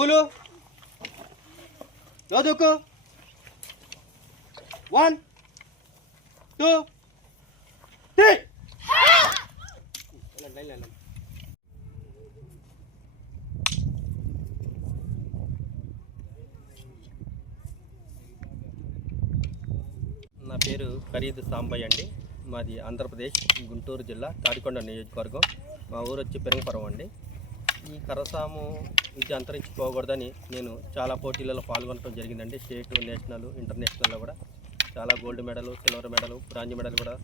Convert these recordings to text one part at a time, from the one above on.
ఊలు చదువుకో 1 2 3 నా పేరు ఖరీదు సాంబయ్య అండి. మాది ఆంధ్రప్రదేశ్ గుంటూరు జిల్లా తాడికొండ నియోజకవర్గం. మా ఊరు వచ్చి పెరంగపురం అండి. ఈ కర్రసాము విద్య అంతరించిపోకూడదని నేను చాలా పోటీలలో పాల్గొనడం జరిగిందండి. స్టేట్, నేషనల్, ఇంటర్నేషనల్లో కూడా చాలా గోల్డ్ మెడలు, సిల్వర్ మెడలు, బ్రాంజ్ మెడల్ కూడా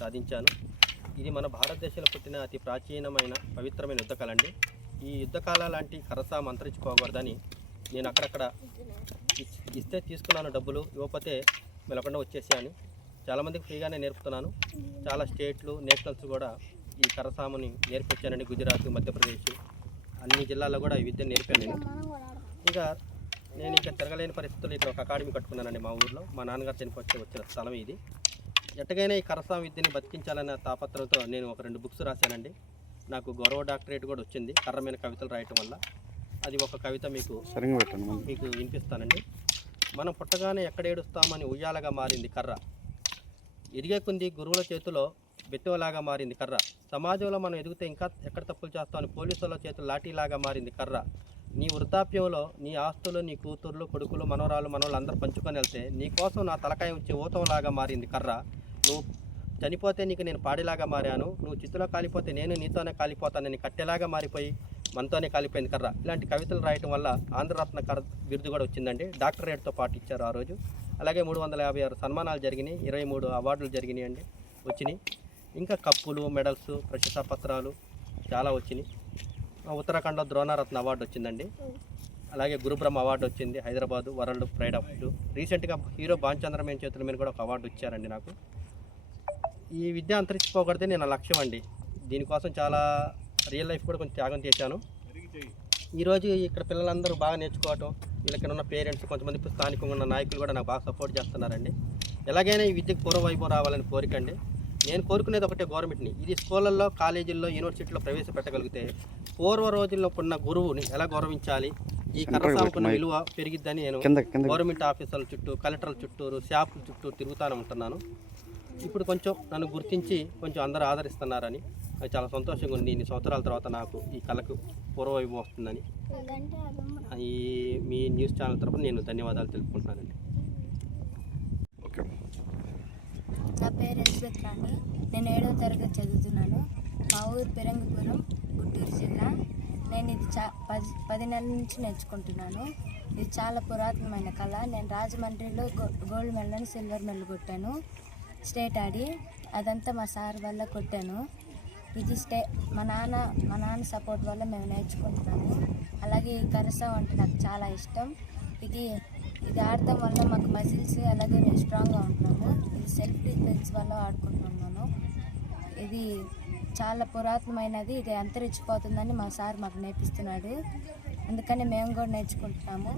సాధించాను. ఇది మన భారతదేశంలో పుట్టిన అతి ప్రాచీనమైన పవిత్రమైన యుద్ధకళ అండి. ఈ యుద్ధకళ లాంటి కర్రసాము అంతరించిపోకూడదని నేను అక్కడక్కడ ఇస్తే తీసుకున్నాను డబ్బులు, ఇవ్వకపోతే మెలకుండా వచ్చేసాను. చాలామందికి ఫ్రీగానే నేర్పుతున్నాను. చాలా స్టేట్లు, నేషనల్స్ కూడా ఈ కర్రసాముని నేర్పించానండి. గుజరాత్, మధ్యప్రదేశ్ అన్ని జిల్లాల్లో కూడా ఈ విద్యను నేర్పాను నేను. నేను తిరగలేని పరిస్థితుల్లో ఇక్కడ ఒక అకాడమీ కట్టుకున్నానండి మా ఊర్లో. మా నాన్నగారు చనిపోతే వచ్చిన స్థలం ఇది. ఎట్టగైనా ఈ కర్రసాము విద్యని బతికించాలన్న తాపత్రంతో నేను ఒక 2 బుక్స్ రాశానండి. నాకు గౌరవ డాక్టరేట్ కూడా వచ్చింది కర్రమైన కవితలు రాయటం వల్ల. అది ఒక కవిత మీకు వినిపిస్తానండి. మనం పుట్టగానే ఎక్కడేడుస్తామని ఉయ్యాలగా మారింది కర్ర, ఎదిగే కొంది గురువుల చేతిలో బెట్టువలాగా మారింది కర్ర, సమాజంలో మనం ఎదిగితే ఇంకా ఎక్కడ తప్పులు చేస్తామని పోలీసుల చేతులు లాఠీలాగా మారింది కర్ర, నీ వృద్ధాప్యంలో నీ ఆస్తులు, నీ కూతుర్లు, కొడుకులు, మనవళ్ళు అందరూ పంచుకొని వెళ్తే నీకోసం నా తలకాయ ఉంచే ఊతంలాగా మారింది కర్ర, నువ్వు చనిపోతే నీకు నేను పాడిలాగా మారాను, నువ్వు చిత్తులో కాలిపోతే నేను నీతోనే కాలిపోతానని కట్టెలాగా మారిపోయి మనతోనే కాలిపోయింది కర్ర. ఇలాంటి కవితలు రాయటం వల్ల ఆంధ్రరత్న కర్ర బిరుదు కూడా వచ్చింది. డాక్టరేట్తో పాటు ఇచ్చారు ఆ రోజు. అలాగే 356 సన్మానాలు జరిగినాయి, 23 అవార్డులు జరిగినాయి అండి, వచ్చినాయి. ఇంకా కప్పులు, మెడల్స్, ప్రశంసా పత్రాలు చాలా వచ్చినాయి. ఉత్తరాఖండ్లో ద్రోణరత్న అవార్డు వచ్చిందండి. అలాగే గురుబ్రహ్మ అవార్డు వచ్చింది Hyderabad, world pride of food. రీసెంట్గా హీరో భానుచంద్రమేన్ చేతుల మీద కూడా ఒక అవార్డు ఇచ్చారండి నాకు. ఈ విద్య అంతరించిపోకూడదే నేను లక్ష్యం అండి. దీనికోసం చాలా రియల్ లైఫ్ కూడా కొంచెం త్యాగం చేశాను. ఈరోజు ఇక్కడ పిల్లలందరూ బాగా నేర్చుకోవటం, వీళ్ళకి ఉన్న పేరెంట్స్, కొంతమంది స్థానికంగా ఉన్న నాయకులు కూడా నాకు బాగా సపోర్ట్ చేస్తున్నారండి. ఎలాగైనా ఈ విద్యకు పూర్వవైభవం రావాలని కోరికండి. నేను కోరుకునేది ఒకటే, గవర్నమెంట్ని ఇది స్కూళ్ళల్లో, కాలేజీల్లో, యూనివర్సిటీలో ప్రవేశపెట్టగలిగితే పూర్వ రోజుల్లో ఉన్న గురువుని ఎలా గౌరవించాలి, ఈ కర్రసాముకున్న విలువ పెరిగిద్దని నేను గవర్నమెంట్ ఆఫీసర్ల చుట్టూ, కలెక్టర్ల చుట్టూరు, షాపుల చుట్టూ తిరుగుతూనే ఉంటున్నాను. ఇప్పుడు కొంచెం నన్ను గుర్తించి కొంచెం అందరూ ఆదరిస్తున్నారని అది చాలా సంతోషంగా ఉంది. ఇన్ని సంవత్సరాల తర్వాత నాకు ఈ కళకు పూర్వవైభవం వస్తుందని మీ న్యూస్ ఛానల్ తరఫున నేను ధన్యవాదాలు తెలుపుకుంటున్నానండి. నా పేరు ఎలిజబెత్ అండి. నేను 7వ తరగతి చదువుతున్నాను. మా ఊరు పెరంగపురం, గుంటూరు జిల్లా. నేను ఇది 10 నెలల నుంచి నేర్చుకుంటున్నాను. ఇది చాలా పురాతనమైన కళ. నేను రాజమండ్రిలో గోల్డ్ మెడల్, సిల్వర్ మెడల్ కొట్టాను, స్టేట్ ఆడి. అదంతా మా సార్ వల్ల కొట్టాను. ఇది మా నాన్న సపోర్ట్ వల్ల మేము నేర్చుకుంటున్నాము. అలాగే ఈ కర్రసాము అంటే నాకు చాలా ఇష్టం. ఇది ఆడటం వల్ల మాకు మజిల్స్, అలాగే మేము స్ట్రాంగ్గా ఉంటున్నాము. ఇది సెల్ఫ్ డిఫెన్స్ వల్ల ఆడుకుంటున్నాను. ఇది చాలా పురాతనమైనది. ఇది అంతరించిపోతుందని మా సార్ మాకు నేర్పిస్తున్నాడు. అందుకని మేము కూడా నేర్చుకుంటున్నాము.